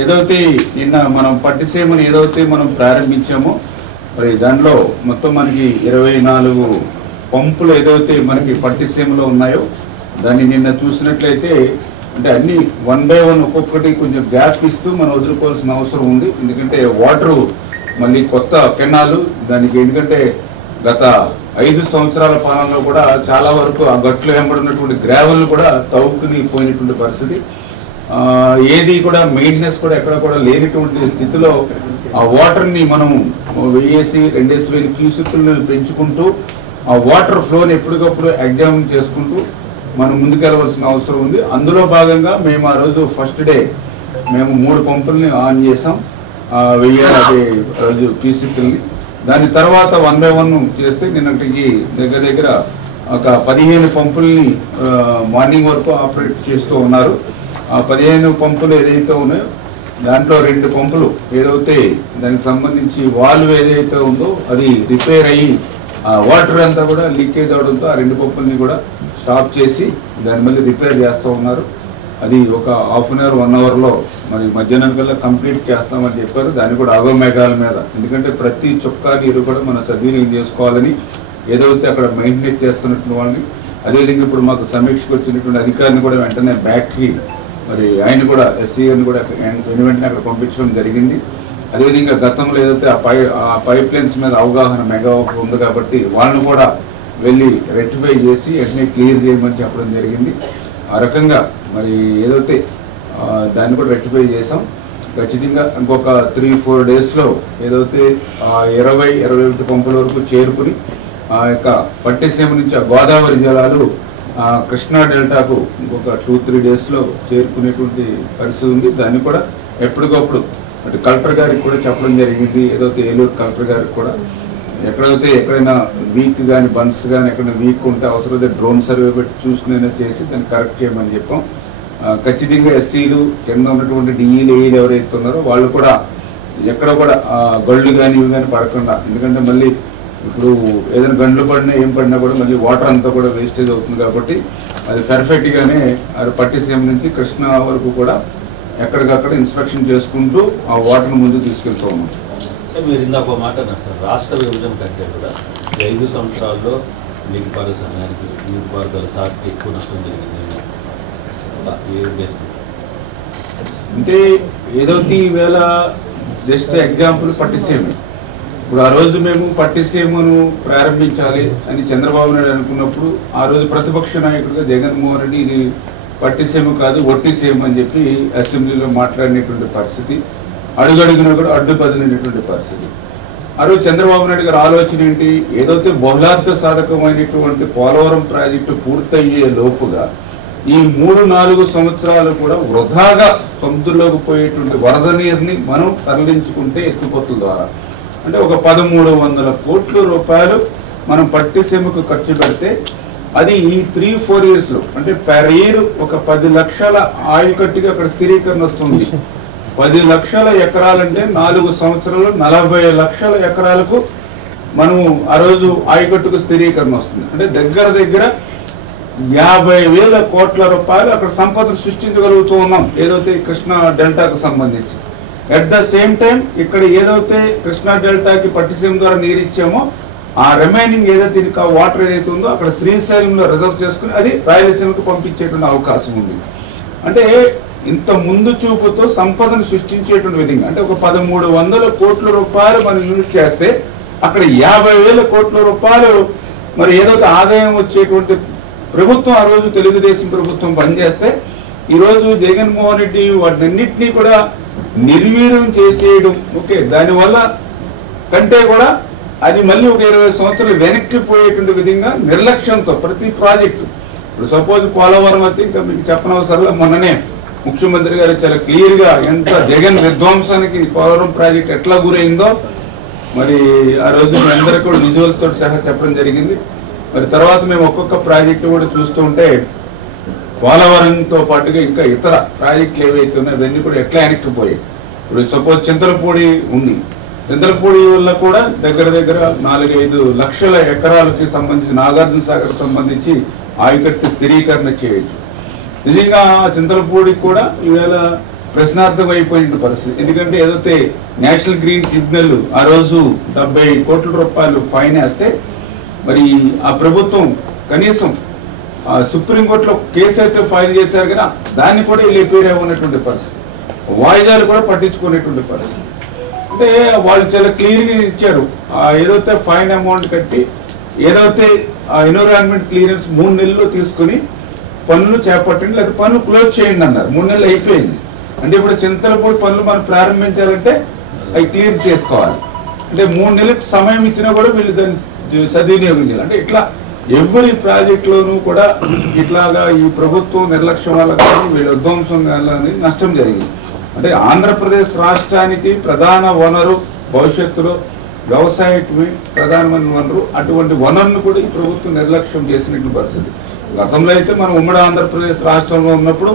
ఏదైతే నిన్న మనం పట్టిసీమను ఏదైతే మనం ప్రారంభించామో మరి దానిలో మొత్తం మనకి 24 పంపులు ఏదైతే మనకి పట్టిసీమలో ఉన్నాయో దాన్ని నిన్న చూసినట్లయితే అంటే అన్ని 1 by 1 ఒక్కొక్కటి కొంచెం గ్యాప్ ఇస్తూ మనం వదులుకోవాల్సిన అవసరం ఉంది. ఎందుకంటే వాటరు మళ్ళీ కొత్త కెనాలు దానికి, ఎందుకంటే గత 5 సంవత్సరాల పాలనలో కూడా చాలా వరకు ఆ గట్లు వెంబడినటువంటి గ్రావెల్ కూడా తవ్వుకుని పోయినటువంటి పరిస్థితి. ఏది కూడా మెయింటెనెన్స్ కూడా ఎక్కడ కూడా లేనటువంటి స్థితిలో ఆ వాటర్ని మనం 1000 క్యూసెక్లను పెంచుకుంటూ ఆ వాటర్ ఫ్లోని ఎప్పటికప్పుడు ఎగ్జామిన్ చేసుకుంటూ మనం ముందుకెళ్ళవలసిన అవసరం ఉంది. అందులో భాగంగా మేము ఆ రోజు ఫస్ట్ డే మేము 3 పంపుల్ని ఆన్ చేసాం 1000 క్యూసెక్లని. దాని తర్వాత 1 by 1 చేస్తే నిన్నటికి దగ్గర ఒక 15 పంపుల్ని మార్నింగ్ వరకు ఆపరేట్ చేస్తూ ఉన్నారు. ఆ 15 పంపులు ఏదైతే ఉన్నాయో దాంట్లో 2 పంపులు ఏదైతే దానికి సంబంధించి వాల్వ్ ఏదైతే ఉందో అది రిపేర్ అయ్యి ఆ వాటర్ అంతా కూడా లీకేజ్ అవడంతో ఆ 2 పంపుల్ని కూడా స్టాప్ చేసి దాని మళ్ళీ రిపేర్ చేస్తూ ఉన్నారు. అది ఒక హాఫ్ అన్ అవర్ 1 అవర్లో మరి మధ్యాహ్నం కల్లా కంప్లీట్ చేస్తామని చెప్పారు. దాన్ని కూడా అగోమేఘాల మీద, ఎందుకంటే ప్రతి చొక్కా నీరు కూడా మనం సద్వినియోగం చేసుకోవాలని ఏదైతే అక్కడ మెయింటైన్ చేస్తున్నటువంటి వాళ్ళని, అదేవిధంగా ఇప్పుడు మాకు సమీక్షకు వచ్చినటువంటి అధికారిని కూడా వెంటనే బ్యాక్కి మరి ఆయన కూడా ఎస్సీని కూడా వెంటనే అక్కడ పంపించడం జరిగింది. అదేవిధంగా గతంలో ఏదైతే ఆ పైప్ లైన్స్ మీద అవగాహన మెగా ఉంది కాబట్టి వాళ్ళని కూడా వెళ్ళి రెక్టిఫై చేసి వెంటనే క్లియర్ చేయమని చెప్పడం జరిగింది. ఆ రకంగా మరి ఏదైతే దాన్ని కూడా రెక్టిఫై చేసాం. ఖచ్చితంగా ఇంకొక 3-4 డేస్లో ఏదైతే 20-21 పంపుల వరకు చేరుకుని ఆ యొక్క పట్టిసీమ నుంచి ఆ గోదావరి జలాలు కృష్ణా డెల్టాకు ఇంకొక 2-3 డేస్లో చేరుకునేటువంటి పరిస్థితి ఉంది. దాన్ని కూడా ఎప్పటికప్పుడు అటు కలెక్టర్ గారికి కూడా చెప్పడం జరిగింది. ఏదైతే ఏలూరు కలెక్టర్ గారికి కూడా ఎక్కడైనా వీక్ కానీ బండ్స్ కానీ ఎక్కడైనా వీక్ ఉంటే అవసరమైతే డ్రోన్ సర్వే పెట్టి చూసుకునే చేసి దాన్ని కరెక్ట్ చేయమని చెప్పాం. ఖచ్చితంగా ఎస్సీలు కింద ఉన్నటువంటి డిఈలు ఏఈలు ఎవరైతే ఉన్నారో వాళ్ళు కూడా ఎక్కడ కూడా గళ్ళు కానీ ఇవి కానీ పడకుండా, ఎందుకంటే మళ్ళీ ఇప్పుడు ఏదైనా గండ్లు పడినా ఏం పడినా కూడా మళ్ళీ వాటర్ అంతా కూడా వేస్టేజ్ అవుతుంది కాబట్టి అది పర్ఫెక్ట్గానే అది పట్టిసీమ నుంచి కృష్ణా వరకు కూడా ఎక్కడికక్కడ ఇన్స్పెక్షన్ చేసుకుంటూ ఆ వాటర్ని ముందుకు తీసుకెళ్తూ ఉన్నాం. సార్, మీరు ఇందాక మాట అన్నారు సార్, రాష్ట్ర విభజన కంటే కూడా 5 సంవత్సరాల్లో నీటిపారుదల సంఘానికి నీటిపారుదల శాఖకి ఎక్కువ నష్టం జరిగింది ఏ ఉద్దేశం అంటే ఏదైతే ఈవేళ జస్ట్ ఎగ్జాంపుల్ పట్టిసీమ. ఇప్పుడు ఆ రోజు మేము పట్టిసీమను ప్రారంభించాలి అని చంద్రబాబు నాయుడు అనుకున్నప్పుడు ఆ రోజు ప్రతిపక్ష నాయకుడిగా జగన్మోహన్ రెడ్డి ఇది పట్టిసీమ కాదు ఒట్టిసీమ అని చెప్పి అసెంబ్లీలో మాట్లాడినటువంటి పరిస్థితి, అడుగడుగునా కూడా అడ్డుపదిలినటువంటి పరిస్థితి. ఆ రోజు చంద్రబాబు నాయుడు గారి ఆలోచన ఏంటి, ఏదైతే బహుళార్థ సాధకమైనటువంటి పోలవరం ప్రాజెక్టు పూర్తయ్యే లోపుగా ఈ 3-4 సంవత్సరాలు కూడా వృధాగా సముద్రంలోకి పోయేటువంటి వరద నీరుని మనం తరలించుకుంటే ఎత్తిపోతుల ద్వారా అంటే ఒక 1300 కోట్ల రూపాయలు మనం పట్టిసీమకు ఖర్చు పెడితే అది ఈ 3-4 ఇయర్స్లో అంటే పెర్ ఇయర్ ఒక 10 లక్షల ఆయకట్టుగా అక్కడ స్థిరీకరణ వస్తుంది. 10 లక్షల ఎకరాలంటే 4 సంవత్సరాలు 40 లక్షల ఎకరాలకు మనం ఆ రోజు ఆయకట్టుకు స్థిరీకరణ వస్తుంది. అంటే దగ్గర 50,000 కోట్ల రూపాయలు అక్కడ సంపదను సృష్టించగలుగుతూ ఉన్నాం ఏదైతే కృష్ణా డెల్టాకు సంబంధించి. అట్ ద సేమ్ టైం ఇక్కడ ఏదైతే కృష్ణా డెల్టాకి పట్టిసీమ ద్వారా నీరు ఇచ్చామో ఆ రిమైనింగ్ ఏదైతే ఇంకా వాటర్ ఏదైతే ఉందో అక్కడ శ్రీశైలంలో రిజర్వ్ చేసుకుని అది రాయలసీమకు పంపించేటువంటి అవకాశం ఉంది. అంటే ఇంత ముందు చూపుతో సంపదను సృష్టించేటువంటి విధంగా అంటే ఒక 1300 కోట్ల రూపాయలు మనం యూజ్ చేస్తే అక్కడ 50,000 కోట్ల రూపాయలు మరి ఏదైతే ఆదాయం వచ్చేటువంటి ప్రభుత్వం ఆ రోజు తెలుగుదేశం ప్రభుత్వం పనిచేస్తే ఈరోజు జగన్మోహన్ రెడ్డి వాటినన్నింటినీ కూడా నిర్వీర్యం చేసేయడం. ఓకే, దానివల్ల కంటే కూడా అది మళ్ళీ ఒక 20 సంవత్సరాలు వెనక్కి పోయేటువంటి విధంగా నిర్లక్ష్యంతో ప్రతి ప్రాజెక్టు, ఇప్పుడు సపోజ్ పోలవరం అయితే ఇంకా మీకు చెప్పనవసరంలో మొన్ననే ముఖ్యమంత్రి గారు చాలా క్లియర్గా ఎంత జగన్ విధ్వంసానికి పోలవరం ప్రాజెక్ట్ ఎట్లా గురైందో మరి ఆ రోజు మీ అందరికీ కూడా విజువల్స్ తోటి సహా చెప్పడం జరిగింది. మరి తర్వాత మేము ఒక్కొక్క ప్రాజెక్టు కూడా చూస్తూ ఉంటే పోలవరంతో పాటుగా ఇంకా ఇతర ప్రాజెక్టులు ఏవైతే ఉన్నాయో అవన్నీ కూడా ఎట్లా వెనక్కిపోయాయి. ఇప్పుడు సపోజ్ చింతలపూడి ఉంది, చింతలపూడి వల్ల కూడా దగ్గర 4-5 లక్షల ఎకరాలకి సంబంధించి నాగార్జున సాగర్ సంబంధించి ఆయకట్టు స్థిరీకరణ చేయొచ్చు. నిజంగా చింతలపూడికి కూడా ఈవేళ ప్రశ్నార్థం అయిపోయిన పరిస్థితి. ఎందుకంటే ఏదైతే నేషనల్ గ్రీన్ ట్రిబ్యునల్ ఆ రోజు 70 కోట్ల రూపాయలు ఫైన్ వేస్తే మరి ఆ ప్రభుత్వం కనీసం సుప్రీంకోర్టులో కేసు అయితే ఫైల్ చేశారు కదా, దాన్ని కూడా రిపేర్ అవ్వనటువంటి పరిస్థితి, వాయిదాలు కూడా పట్టించుకునేటువంటి పరిస్థితి. అంటే వాళ్ళు చాలా క్లియర్గా ఇచ్చారు, ఏదైతే ఫైన్ అమౌంట్ కట్టి ఏదైతే ఎన్విరాన్మెంట్ క్లియరెన్స్ 3 నెలల్లో తీసుకుని పనులు చేపట్టండి, లేదా పనులు క్లోజ్ చేయండి అన్నారు. 3 నెలలు అయిపోయింది. అంటే ఇప్పుడు చింతలపూడి పనులు మనం ప్రారంభించాలంటే అవి క్లియర్ చేసుకోవాలి. అంటే 3 నెలలకు సమయం ఇచ్చినా కూడా వీళ్ళు దాన్ని సద్వినియోగం చేయాలి. అంటే ఇట్లా ఎవరి ప్రాజెక్టులోనూ కూడా ఇట్లాగా ఈ ప్రభుత్వం నిర్లక్ష్యం వల్ల కానీ వీళ్ళ విధ్వంసం కానీ నష్టం జరిగింది. అంటే ఆంధ్రప్రదేశ్ రాష్ట్రానికి ప్రధాన వనరు భవిష్యత్తులో వ్యవసాయమే ప్రధానమైన వనరు. అటువంటి వనరును కూడా ఈ ప్రభుత్వం నిర్లక్ష్యం చేసినటువంటి పరిస్థితి. గతంలో అయితే మనం ఉమ్మడి ఆంధ్రప్రదేశ్ రాష్ట్రంలో ఉన్నప్పుడు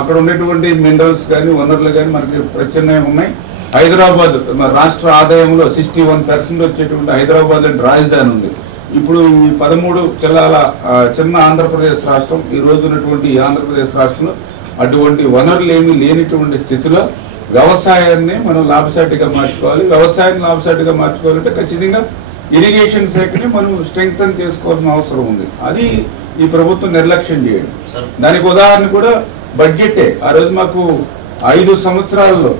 అక్కడ ఉండేటువంటి మినరల్స్ కానీ వనరులు కానీ మనకి ప్రత్యామ్నాయం ఉన్నాయి. హైదరాబాద్ మన రాష్ట్ర ఆదాయంలో 61% వచ్చేటువంటి హైదరాబాద్ అంటే రాజధాని ఉంది. ఇప్పుడు ఈ 13 జిల్లాల చిన్న ఆంధ్రప్రదేశ్ రాష్ట్రం ఈ రోజు ఉన్నటువంటి ఆంధ్రప్రదేశ్ రాష్ట్రంలో అటువంటి వనరులు ఏమీ లేనిటువంటి స్థితిలో వ్యవసాయాన్ని మనం లాభసాటిగా మార్చుకోవాలి. వ్యవసాయాన్ని లాభసాటిగా మార్చుకోవాలంటే ఖచ్చితంగా ఇరిగేషన్ శాఖని మనం స్ట్రెంగ్తన్ చేసుకోవాల్సిన అవసరం ఉంది. అది ఈ ప్రభుత్వం నిర్లక్ష్యం చేయడం. దానికి ఉదాహరణ కూడా బడ్జెటే. ఆ రోజు మాకు 5 సంవత్సరాల్లో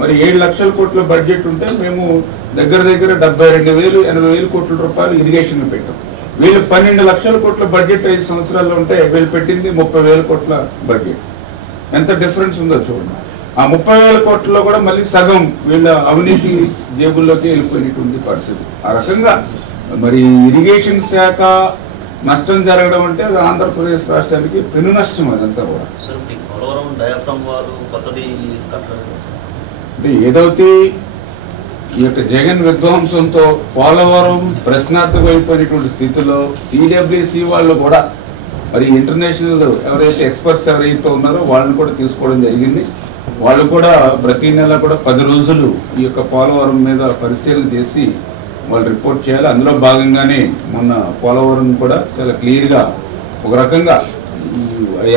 మరి 7 లక్షల కోట్ల బడ్జెట్ ఉంటే మేము దగ్గర 72,000-80,000 కోట్ల రూపాయలు ఇరిగేషన్ పెట్టాం. వీళ్ళు 12 లక్షల కోట్ల బడ్జెట్ 5 సంవత్సరాల్లో ఉంటే వీళ్ళు పెట్టింది 30,000 కోట్ల బడ్జెట్. ఎంత డిఫరెన్స్ ఉందో చూడండి. ఆ 30,000 కోట్లలో కూడా మళ్ళీ సగం వీళ్ళ అవినీతి జేబుల్లోకి వెళ్ళిపోయినటువంటి పరిస్థితి. ఆ రకంగా మరి ఇరిగేషన్ శాఖ నష్టం జరగడం అంటే అది ఆంధ్రప్రదేశ్ రాష్ట్రానికి పెను నష్టం. అదంతా కూడా అంటే ఏదైతే ఈ యొక్క జగన్ విధ్వంసంతో పోలవరం ప్రశ్నార్థకం అయిపోయినటువంటి స్థితిలో సిడబ్ల్యూసి వాళ్ళు కూడా మరి ఇంటర్నేషనల్ ఎవరైతే ఎక్స్పర్ట్స్ ఎవరైతే ఉన్నారో వాళ్ళని కూడా తీసుకోవడం జరిగింది. వాళ్ళు కూడా ప్రతి నెల కూడా 10 రోజులు ఈ యొక్క పోలవరం మీద పరిశీలన చేసి వాళ్ళు రిపోర్ట్ చేయాలి. అందులో భాగంగానే మొన్న పోలవరం కూడా చాలా క్లియర్గా ఒక రకంగా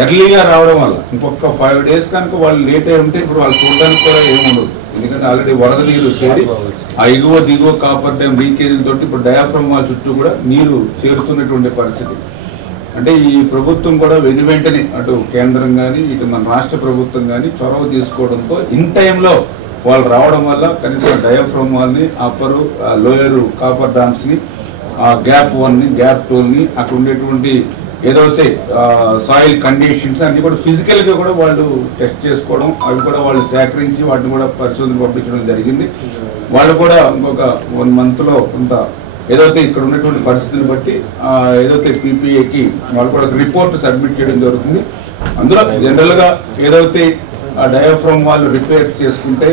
ఎర్లీగా రావడం వల్ల ఇంకొక 5 days కనుక వాళ్ళు లేట్ అయి ఉంటే ఇప్పుడు వాళ్ళు చూడడానికి కూడా ఏముండదు. ఎందుకంటే ఆల్రెడీ వరద నీరు చేరి ఆ ఎగువ దిగువ కాపర్ డ్యామ్ లీకేజీలతో ఇప్పుడు డయాఫ్రమ్ వాళ్ళ చుట్టూ కూడా నీరు చేరుతున్నటువంటి పరిస్థితి. అంటే ఈ ప్రభుత్వం కూడా వెంటనే అటు కేంద్రం కానీ ఇటు మన రాష్ట్ర ప్రభుత్వం కానీ చొరవ తీసుకోవడంతో ఇన్ టైంలో వాళ్ళు రావడం వల్ల కనీసం డయాఫ్రమ్ వాళ్ళని అప్పరు లోయరు కాపర్ డ్యామ్స్ని గ్యాప్ 1ని గ్యాప్ 2ని అక్కడ ఉండేటువంటి ఏదైతే సాయిల్ కండిషన్స్ అన్ని కూడా ఫిజికల్గా కూడా వాళ్ళు టెస్ట్ చేసుకోవడం, అవి కూడా వాళ్ళు సేకరించి వాటిని కూడా పరిశోధన పంపించడం జరిగింది. వాళ్ళు కూడా ఇంకొక 1 monthలో కొంత ఏదైతే ఇక్కడ ఉన్నటువంటి పరిస్థితిని బట్టి ఏదైతే పీపీఏకి వాళ్ళు కూడా రిపోర్ట్ సబ్మిట్ చేయడం జరుగుతుంది. అందులో జనరల్గా ఏదైతే ఆ డయాఫ్రమ్ వాళ్ళు రిపేర్ చేసుకుంటే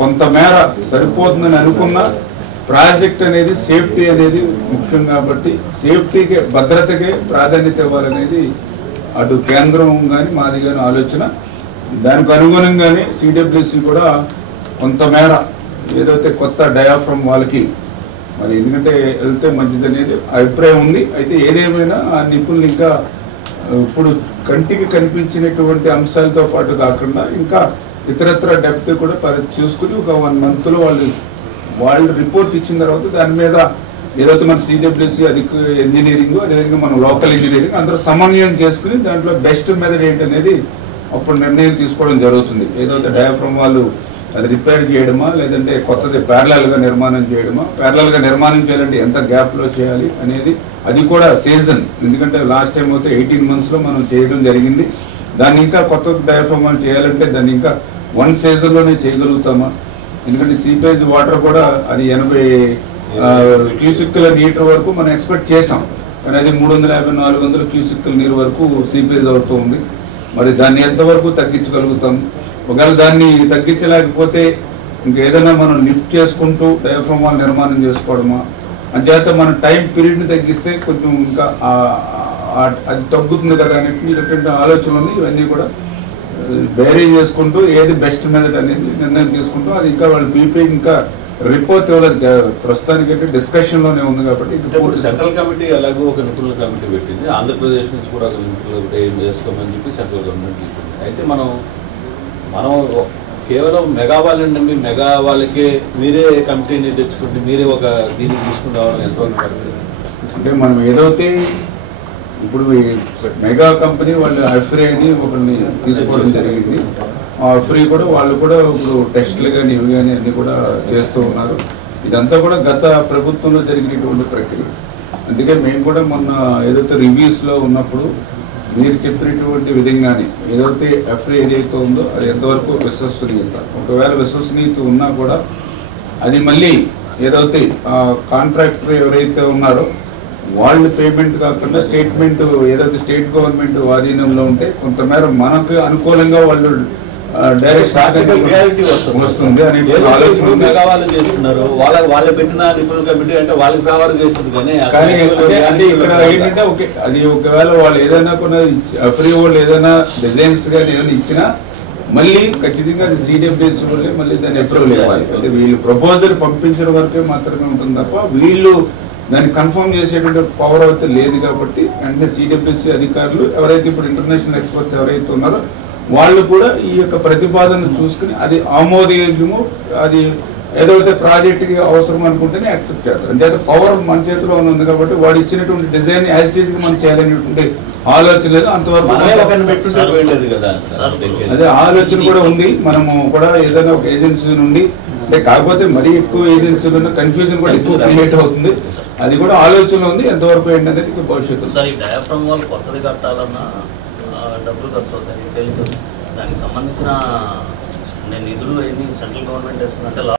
కొంతమేర సరిపోతుందని అనుకున్న ప్రాజెక్ట్ అనేది సేఫ్టీ అనేది ముఖ్యం కాబట్టి సేఫ్టీకే భద్రతకే ప్రాధాన్యత ఇవ్వాలనేది అటు కేంద్రం కానీ మాది కానీ ఆలోచన. దానికి అనుగుణంగానే సిడబ్ల్యూసి కూడా కొంతమేర ఏదైతే కొత్త డయాఫ్రమ్ వాళ్ళకి మరి ఎందుకంటే వెళ్తే మంచిదనేది అభిప్రాయం ఉంది. అయితే ఏదేమైనా ఆ నిపుణులు ఇంకా ఇప్పుడు కంటికి కనిపించినటువంటి అంశాలతో పాటు కాకుండా ఇంకా ఇతరత్ర డెప్త్ కూడా చూసుకుని ఒక 1 monthలో వాళ్ళు రిపోర్ట్ ఇచ్చిన తర్వాత దాని మీద ఏదైతే మన సిడబ్ల్యూసి ఇంజనీరింగ్ అదేవిధంగా మన లోకల్ ఇంజనీరింగ్ అందరూ సమన్వయం చేసుకుని దాంట్లో బెస్ట్ మెథడ్ ఏంటనేది అప్పుడు నిర్ణయం తీసుకోవడం జరుగుతుంది. ఏదైతే డయాఫ్రమ్ వాళ్ళు అది రిపేర్ చేయడమా లేదంటే కొత్తది ప్యారలల్గా నిర్మాణం చేయడమా, ప్యారలల్గా నిర్మాణం చేయాలంటే ఎంత గ్యాప్లో చేయాలి అనేది అది కూడా సీజన్. ఎందుకంటే లాస్ట్ టైం అయితే 18 monthsలో మనం చేయడం జరిగింది. దాన్ని ఇంకా కొత్త డయాఫ్రమ్ వాళ్ళు చేయాలంటే దాన్ని ఇంకా 1 seasonలోనే చేయగలుగుతామా? ఎందుకంటే సీపేజ్ వాటర్ కూడా అది 80 క్యూసిక్ల నీటి వరకు మనం ఎక్స్పెక్ట్ చేసాం, కానీ అది 350-400 క్యూసిక్ల నీరు వరకు సీపేజ్ అవుతూ ఉంది. మరి దాన్ని ఎంతవరకు తగ్గించగలుగుతాం? ఒకవేళ దాన్ని తగ్గించలేకపోతే ఇంకేదైనా మనం లిఫ్ట్ చేసుకుంటూ డయాఫ్రమ్ వాల్ నిర్మాణం చేసుకోవడమా? అంచేత మన టైం పీరియడ్ని తగ్గిస్తే కొంచెం ఇంకా అది తగ్గుతుంది కదా అనేటువంటి ఆలోచన ఉంది. ఇవన్నీ కూడా బేరీ చేసుకుంటూ ఏది బెస్ట్ మెథడ్ అనేది నిర్ణయం తీసుకుంటూ అది ఇంకా వాళ్ళు పీపీ ఇంకా రిపోర్ట్ ఇవ్వలేదు. ప్రస్తుతానికి అయితే డిస్కషన్లోనే ఉంది కాబట్టి సెంట్రల్ కమిటీ అలాగే ఒక నిపుణుల కమిటీ పెట్టింది. ఆంధ్రప్రదేశ్ నుంచి కూడా ఒక నిపుణుల కమిటీ చేసుకోమని చెప్పి సెంట్రల్ గవర్నమెంట్ చెప్పింది. అయితే మనం మనం కేవలం మెగా వాళ్ళని నమ్మి మెగా వాళ్ళకే మీరే కమిటీని తెచ్చుకుంటే మీరే ఒక దీన్ని తీసుకుని రావడం ఎంతవరకు పడుతుంది? అంటే మనం ఏదైతే ఇప్పుడు మెగా కంపెనీ వాళ్ళు అఫ్రీ అని ఒకరిని తీసుకోవడం జరిగింది. ఆ అఫ్రీ కూడా వాళ్ళు కూడా ఇప్పుడు టెస్టులు కానీ ఇవి కానీ అన్నీ కూడా చేస్తూ ఉన్నారు. ఇదంతా కూడా గత ప్రభుత్వంలో జరిగినటువంటి ప్రక్రియ. అందుకే మేము కూడా మొన్న ఏదైతే రివ్యూస్లో ఉన్నప్పుడు మీరు చెప్పినటువంటి విధంగానే ఏదైతే అఫ్రీ ఏదైతే ఉందో అది ఎంతవరకు విశ్వసనీయత, ఒకవేళ విశ్వసనీయత ఉన్నా కూడా అది మళ్ళీ ఏదైతే కాంట్రాక్టర్ ఎవరైతే ఉన్నారో వాళ్ళు పేమెంట్ కాకుండా స్టేట్మెంట్ ఏదైతే స్టేట్ గవర్నమెంట్ ఆధీనంలో ఉంటే కొంతమేర మనకు అనుకూలంగా వాళ్ళు రియాలిటీ వస్తుంది అనే ఆలోచన మెగా వాళ్ళు చేస్తున్నారు. వాళ్ళు పెట్టిన నిపుణుల కమిటీ అంటే వాళ్ళకి ఫేవర్ చేస్తుంది. కానీ అంటే ఇక్కడ ఏంటంటే ఓకే అది ఒకవేళ వాళ్ళు ఏదైనా కొన్ని అఫ్రీ వాళ్ళు ఏదైనా డిజైన్స్ కానీ ఏదైనా ఇచ్చినా మళ్ళీ ఖచ్చితంగా అది సిడబ్ల్యూఎస్ వల్లే మళ్ళీ దాన్ని అప్రూవల్ ఇవ్వాలి. అంటే వీళ్ళు ప్రపోజల్ పంపించడం వరకే మాత్రమే ఉంటుంది తప్ప వీళ్ళు దాన్ని కన్ఫర్మ్ చేసేటువంటి పవర్ అయితే లేదు. కాబట్టి అంటే సిడబ్ల్యూఎస్ అధికారులు ఎవరైతే ఇప్పుడు ఇంటర్నేషనల్ ఎక్స్పర్ట్స్ ఎవరైతే ఉన్నారో వాళ్ళు కూడా ఈ యొక్క ప్రతిపాదన చూసుకుని అది ఆమోదయోగ్యము, అది ఏదైతే ప్రాజెక్ట్కి అవసరం అనుకుంటేనే యాక్సెప్ట్ చేస్తారు. అంటే పవర్ మన చేతిలో ఉంది కాబట్టి వాడు ఇచ్చినటువంటి డిజైన్ యాజ్ టీజ్ గా మనం చేయాలనేటువంటి ఆలోచన లేదు. అంతవరకు అదే ఆలోచన కూడా ఉంది. మనము కూడా ఏదైనా ఒక ఏజెన్సీ నుండి అంటే కాకపోతే మరీ ఎక్కువ ఏజెన్సీలో కన్ఫ్యూజన్ కూడా ఎక్కువ క్రియేట్ అవుతుంది. అది కూడా ఆలోచన ఉంది. ఎంతవరకు ఏంటనేది భవిష్యత్తు. సార్, ఈ డయాఫ్రమ్ వాళ్ళు కొత్తది కట్టాలన్నా డబ్బులు ఖర్చు అవుతాయి తెలియదు. దానికి సంబంధించిన నిధులు ఎన్ని సెంట్రల్ గవర్నమెంట్ ఇస్తుందంటే